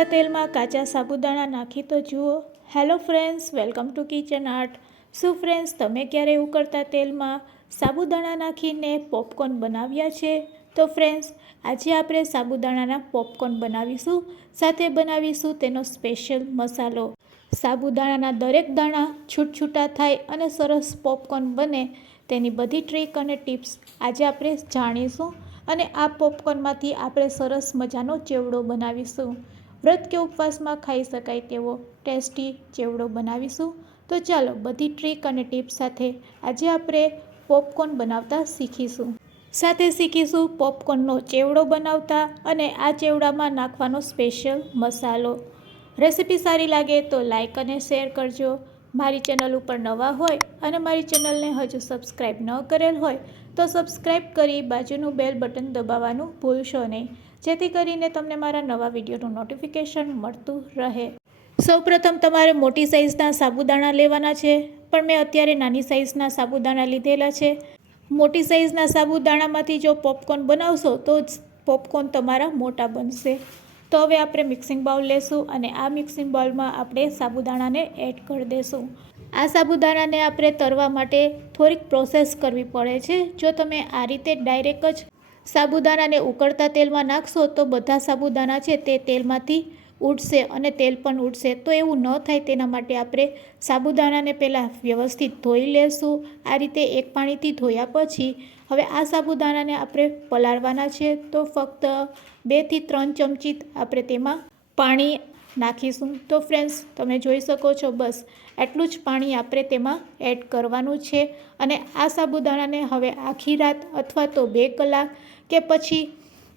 ઉકળતા તેલમાં કાચા સાબુદાણા નાખી તો જુઓ. Hello friends, welcome to kitchen art. શું ફ્રેન્ડ્સ, તમે ક્યારેય ઉકળતા તેલમાં સાબુદાણા નાખીને પોપકોર્ન બનાવ્યા છે? તો ફ્રેન્ડ્સ, આજે આપણે સાબુદાણાના પોપકોર્ન બનાવીશું. સાથે બનાવીશું તેનો સ્પેશિયલ મસાલો. સાબુદાણાના દરેક દાણા છૂટછૂટા થાય અને સરસ પોપકોર્ન બને તેની બધી ટ્રીક અને ટિપ્સ આજે આપણે જાણીશું. અને આ પોપકોર્નમાંથી આપણે સરસ મજાનો ચેવડો બનાવીશું. વ્રત કે ઉપવાસમાં ખાઈ શકાય તેવો ટેસ્ટી ચેવડો બનાવીશું. તો ચાલો બધી ટ્રીક અને ટિપ્સ સાથે આજે આપણે પોપકોર્ન બનાવતા શીખીશું. સાથે શીખીશું પોપકોર્નનો ચેવડો બનાવતા અને આ ચેવડામાં નાખવાનો સ્પેશિયલ મસાલો. રેસીપી સારી લાગે તો લાઈક અને શેર કરજો. મારી ચેનલ ઉપર નવા હોય અને મારી ચેનલને હજુ સબસ્ક્રાઈબ ન કરેલ હોય તો સબસ્ક્રાઈબ કરી બાજુનું બેલ બટન દબાવવાનું ભૂલશો નહીં, જેથી કરીને તમને મારા નવા વિડીયોનું નોટિફિકેશન મળતું રહે. સૌપ્રથમ તમારે મોટી સાઇઝના સાબુદાણા લેવાના છે, પણ મેં અત્યારે નાની સાઇઝના સાબુદાણા લીધેલા છે. મોટી સાઇઝના સાબુદાણામાંથી જો પોપકોર્ન બનાવશો તો જ પોપકોર્ન તમારા મોટા બનશે. તો હવે આપણે મિક્સિંગ બાઉલ લેશું અને આ મિક્સિંગ બાઉલમાં આપણે સાબુદાણાને એડ કરી દઈશું. આ સાબુદાણાને આપણે તળવા માટે થોડીક પ્રોસેસ કરવી પડે છે. જો તમે આ રીતે ડાયરેક્ટ જ સાબુદાણાને ઉકળતા તેલમાં નાખશો તો બધા સાબુદાણા છે તે તેલમાંથી ઉડશે અને તેલ પણ ઉડશે. તો એવું ન થાય તેના માટે આપણે સાબુદાણાને પહેલાં વ્યવસ્થિત ધોઈ લેશું. આ રીતે એક પાણીથી ધોયા પછી હવે આ સાબુદાણાને આપણે પલાળવાના છે. તો ફક્ત 2 થી 3 ચમચી આપણે તેમાં પાણી નાખીશું. તો ફ્રેન્ડ્સ, તમે જોઈ શકો છો, બસ એટલું જ પાણી આપણે તેમાં એડ કરવાનું છે. અને આ સાબુદાણાને હવે આખી રાત અથવા તો 2 કલાક કે પછી,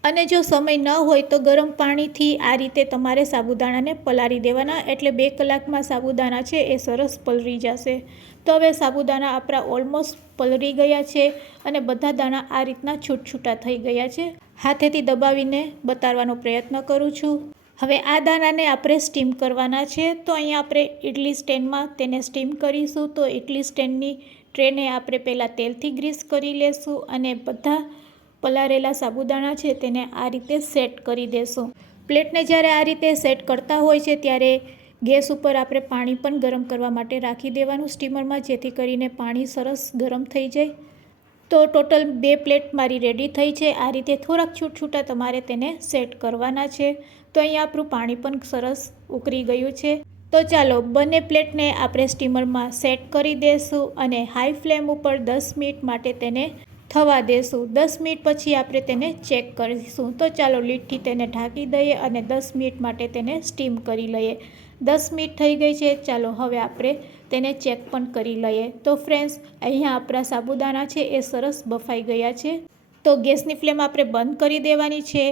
અને જો સમય ન હોય તો ગરમ પાણીથી આ રીતે તમારે સાબુદાણાને પલાળી દેવાના, એટલે 2 કલાકમાં સાબુદાણા છે એ સરસ પલળી જશે. તો હવે સાબુદાણા આપણા ઓલમોસ્ટ પલળી ગયા છે અને બધા દાણા આ રીતના છૂટછૂટા થઈ ગયા છે. હાથેથી દબાવીને બતાવવાનો પ્રયત્ન કરું છું. હવે આ દાણાને આપણે સ્ટીમ કરવાના છે. તો અહીંયા આપણે ઇડલી સ્ટેન્ડમાં તેને સ્ટીમ કરીશું. તો ઇડલી સ્ટેન્ડની ટ્રેને આપણે પહેલાં તેલથી ગ્રીસ કરી લેશું અને બધા પલાળેલા સાબુદાણા છે તેને આ રીતે સેટ કરી દેશું. પ્લેટને જ્યારે આ રીતે સેટ કરતા હોય છે ત્યારે ગેસ ઉપર આપણે પાણી પણ ગરમ કરવા માટે રાખી દેવાનું સ્ટીમરમાં, જેથી કરીને પાણી સરસ ગરમ થઈ જાય. તો ટોટલ 2 પ્લેટ મારી રેડી થઈ છે. આ રીતે થોડાક છૂટછૂટા તમારે તેને સેટ કરવાના છે. તો અહીંયા આપણું પાણી પણ સરસ ઉકળી ગયું છે. તો ચાલો બંને પ્લેટને આપણે સ્ટીમરમાં સેટ કરી દઈશું અને હાઈ ફ્લેમ ઉપર 10 મિનિટ માટે તેને થવા દેશું. 10 મિનિટ પછી આપણે તેને ચેક કરીશું. તો ચાલો લીડથી તેને ઢાંકી દઈએ અને 10 મિનિટ માટે તેને સ્ટીમ કરી લઈએ. 10 મિનિટ થઈ ગઈ છે. ચાલો હવે આપણે તેને ચેક પણ કરી લઈએ. તો ફ્રેન્ડ્સ, અહીંયા આપણા સાબુદાણા છે એ સરસ બફાઈ ગયા છે. તો ગેસની ફ્લેમ આપણે બંધ કરી દેવાની છે.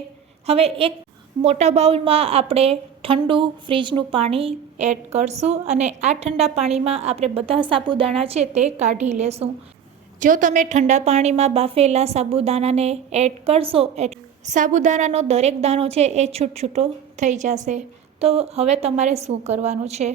હવે એક મોટા બાઉલમાં આપણે ઠંડુ ફ્રીજનું પાણી એડ કરશું અને આ ઠંડા પાણીમાં આપણે બધા સાબુદાણા છે તે કાઢી લેશું. જો તમે ઠંડા પાણીમાં બાફેલા સાબુદાણાને એડ કરશો એટલે સાબુદાણાનો દરેક દાણો છે એ છૂટછૂટો થઈ જશે. તો હવે તમારે શું કરવાનું છે?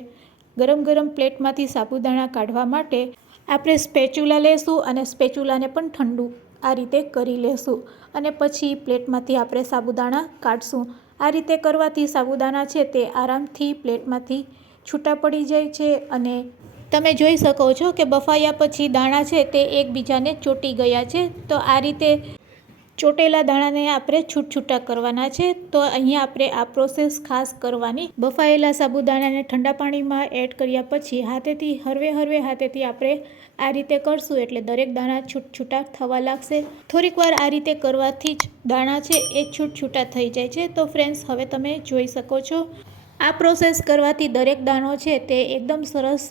ગરમ ગરમ પ્લેટમાંથી સાબુદાણા કાઢવા માટે આપણે સ્પેચ્યુલા લેશું અને સ્પેચ્યુલાને પણ ઠંડુ આ રીતે કરી લેશું અને પછી પ્લેટમાંથી આપણે સાબુદાણા કાઢશું. આ રીતે કરવાથી સાબુદાણા છે તે આરામથી પ્લેટમાંથી છૂટા પડી જાય છે અને તમે જોઈ શકો છો કે બફાયા પછી દાણા છે તે એકબીજાને ચોંટી ગયા છે. તો આ રીતે ચોટેલા દાણાને આપણે છૂટછૂટા કરવાના છે. તો અહીંયા આપણે આ પ્રોસેસ ખાસ કરવાની. બફાયેલા સાબુદાણાને ઠંડા પાણીમાં એડ કર્યા પછી હાથેથી હળવે હાથેથી આપણે આ રીતે કરશું એટલે દરેક દાણા છૂટછૂટા થવા લાગશે. થોડીક વાર આ રીતે કરવાથી જ દાણા છે એ છૂટછૂટા થઈ જાય છે. તો ફ્રેન્ડ્સ, હવે તમે જોઈ શકો છો આ પ્રોસેસ કરવાથી દરેક દાણો છે તે એકદમ સરસ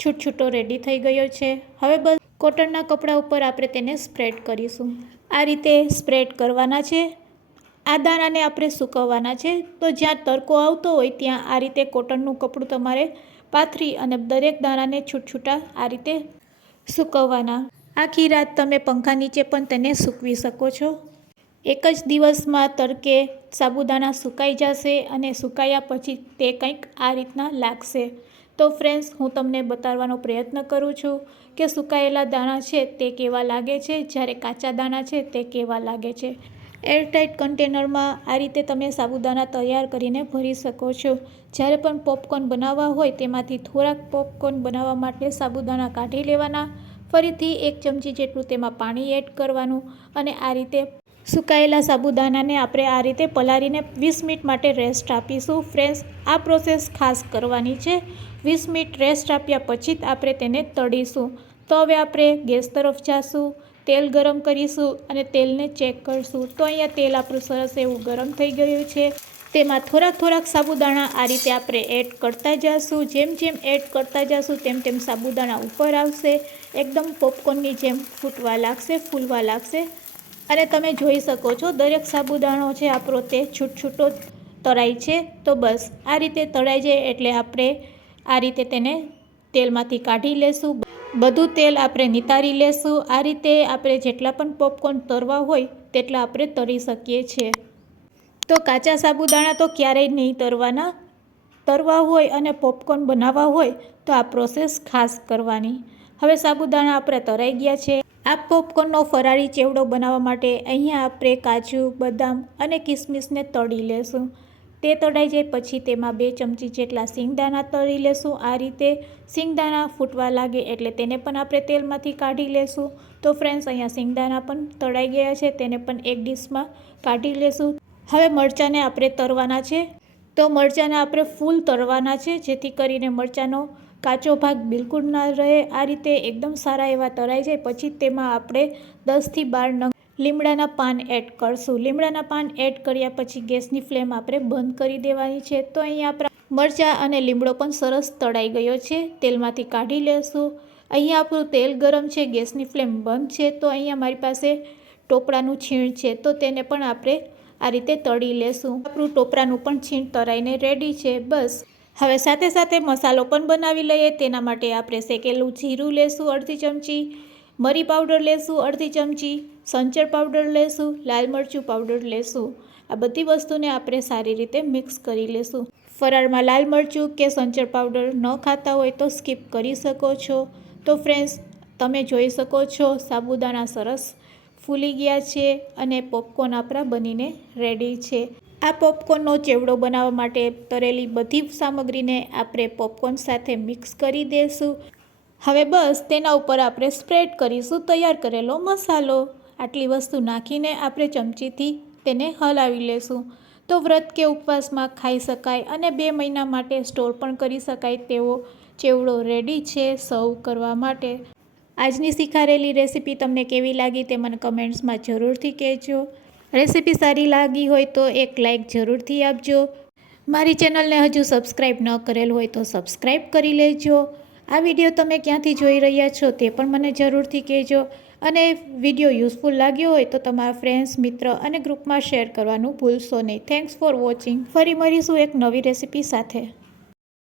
છૂટછૂટો રેડી થઈ ગયો છે. હવે બસ કોટનના કપડા ઉપર આપણે તેને સ્પ્રેડ કરીશું. આ રીતે સ્પ્રેડ કરવાના છે. આ દાણાને આપણે સૂકવવાના છે. તો જ્યાં તડકો આવતો હોય ત્યાં આ રીતે કોટનનું કપડું તમારે પાથરી અને દરેક દાણાને છૂટછૂટા આ રીતે સૂકવવાના. આખી રાત તમે પંખા નીચે પણ તેને સૂકવી શકો છો. એક જ દિવસમાં તડકે સાબુદાણા સુકાઈ જશે અને સુકાયા પછી તે કંઈક આ રીતના લાગશે. તો ફ્રેન્ડ્સ, હું તમને બતાવવાનો પ્રયત્ન કરું છું કે સુકાયેલા દાણા છે તે કેવા લાગે છે, જ્યારે કાચા દાણા છે તે કેવા લાગે છે. એરટાઇટ કન્ટેનરમાં આ રીતે તમે સાબુદાણા તૈયાર કરીને ભરી શકો છો. જ્યારે પણ પોપકોર્ન બનાવવા હોય તેમાંથી થોડાક પોપકોર્ન બનાવવા માટે સાબુદાણા કાઢી લેવાના. ફરીથી 1 ચમચી જેટલું તેમાં પાણી એડ કરવાનું અને આ રીતે સુકાયેલા સાબુદાણાને આપણે આ રીતે પલાળીને 20 મિનિટ માટે રેસ્ટ આપીશું. ફ્રેન્ડ્સ, આ પ્રોસેસ ખાસ કરવાની છે. 20 મિનિટ રેસ્ટ આપ્યા પછી જ આપણે તેને તળીશું. તો હવે આપણે ગેસ તરફ જાશું, તેલ ગરમ કરીશું અને તેલને ચેક કરીશું. તો અહીંયા તેલ આપણું સરસ એવું ગરમ થઈ ગયું છે. તેમાં થોડાક સાબુદાણા આ રીતે આપણે એડ કરતા જઈશું. જેમ જેમ એડ કરતા જઈશું તેમ તેમ સાબુદાણા ઉપર આવશે, એકદમ પોપકોર્નની જેમ ફૂટવા લાગશે, ફૂલવા લાગશે. અને તમે જોઈ શકો છો દરેક સાબુદાણો છે આપણો તે છૂટો તળાય છે. તો બસ આ રીતે તળાઈ જાય એટલે આપણે આ રીતે તેને તેલમાંથી કાઢી લેશું. બધું તેલ આપણે નિતારી લેશું. આ રીતે આપણે જેટલા પણ પોપકોર્ન તળવા હોય તેટલા આપણે તળી શકીએ છીએ. તો કાચા સાબુદાણા તો ક્યારેય નહીં તળવાના. તળવા હોય અને પોપકોર્ન બનાવવા હોય તો આ પ્રોસેસ ખાસ કરવાની. હવે સાબુદાણા આપણે તળાઈ ગયા છે. આ પોપકોર્નનો ફરાળી ચેવડો બનાવવા માટે અહીંયા આપણે કાજુ, બદામ અને કિસમિસને તળી લેશું. તે તળાઈ જાય પછી તેમાં 2 ચમચી જેટલા સિંગદાણા તળી લેશું. આ રીતે સિંગદાણા ફૂટવા લાગે એટલે તેને પણ આપણે તેલમાંથી કાઢી લેશું. તો ફ્રેન્ડ્સ, અહીંયા સિંગદાણા પણ તળાઈ ગયા છે, તેને પણ એક ડીશમાં કાઢી લેશું. હવે મરચાંને આપણે તળવાના છે. તો મરચાંને આપણે ફૂલ તળવાના છે જેથી કરીને મરચાંનો કાચો ભાગ બિલકુલ ના રહે. આ રીતે એકદમ સારા એવા તળાઈ જાય પછી તેમાં આપણે 10 થી 12 નંગ લીમડાના પાન એડ કરશું. લીમડાના પાન એડ કર્યા પછી ગેસની ફ્લેમ આપણે બંધ કરી દેવાની છે. તો અહીંયા આપણા મરચાં અને લીમડો પણ સરસ તળાઈ ગયો છે. તેલમાંથી કાઢી લેશું. અહીંયા આપણું તેલ ગરમ છે, ગેસની ફ્લેમ બંધ છે. તો અહીંયા મારી પાસે ટોપરાનું છીણ છે, તો તેને પણ આપણે આ રીતે તળી લેશું. આપણું ટોપરાનું પણ છીણ તળાઈને રેડી છે. બસ હવે સાથે સાથે મસાલો પણ બનાવી લઈએ. તેના માટે આપણે શેકેલું જીરું લેશું અડધી ચમચી, મરી પાવડર લેશું અડધી ચમચી, સંચળ પાવડર લેશું, લાલ મરચું પાવડર લેશું. આ બધી વસ્તુને આપણે સારી રીતે મિક્સ કરી લેશું. ફરાળમાં લાલ મરચું કે સંચળ પાવડર ન ખાતા હોય તો સ્કીપ કરી શકો છો. તો ફ્રેન્ડ્સ, તમે જોઈ શકો છો સાબુદાણા સરસ ફૂલી ગયા છે અને પોપકોર્ન આપણા બનીને રેડી છે. આ પોપકોર્નનો ચેવડો બનાવવા માટે તળેલી બધી સામગ્રીને આપણે પોપકોર્ન સાથે મિક્સ કરી દઈશું. હવે બસ તેના ઉપર આપણે સ્પ્રેડ કરીશું તૈયાર કરેલો મસાલો. આટલી વસ્તુ નાખીને આપણે ચમચીથી તેને હલાવી લેશું. તો વ્રત કે ઉપવાસમાં ખાઈ શકાય અને 2 મહિના માટે સ્ટોર પણ કરી શકાય તેવો ચેવડો રેડી છે સર્વ કરવા માટે. આજની શીખારેલી રેસીપી તમને કેવી લાગી તે મને કમેન્ટ્સમાં જરૂરથી કહેજો. રેસીપી સારી લાગી હોય તો એક લાઇક જરૂરથી આપજો. મારી ચેનલને હજુ સબસ્ક્રાઈબ ન કરેલ હોય તો સબસ્ક્રાઈબ કરી લેજો. આ વિડીયો તમે ક્યાંથી જોઈ રહ્યા છો તે પણ મને જરૂરથી કહેજો. અને વિડીયો યુઝફુલ લાગ્યો હોય તો તમારા ફ્રેન્ડ્સ, મિત્ર અને ગ્રુપમાં શેર કરવાનું ભૂલશો નહીં. Thanks for watching. ફરી મળીશું એક નવી રેસીપી સાથે.